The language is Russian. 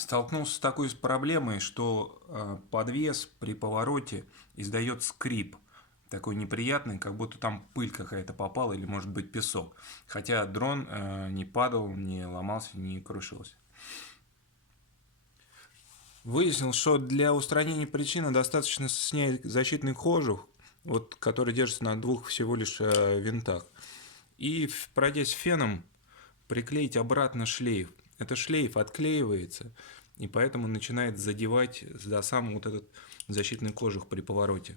Столкнулся с такой проблемой, что подвес при повороте издает скрип. Такой неприятный, как будто там пыль какая-то попала или, может быть, песок. Хотя дрон не падал, не ломался, не крушился. Выяснил, что для устранения причины достаточно снять защитный кожух, вот, который держится на двух всего лишь винтах. И, пройдясь феном, приклеить обратно шлейф. Этот шлейф отклеивается, и поэтому начинает задевать за сам вот этот защитный кожух при повороте.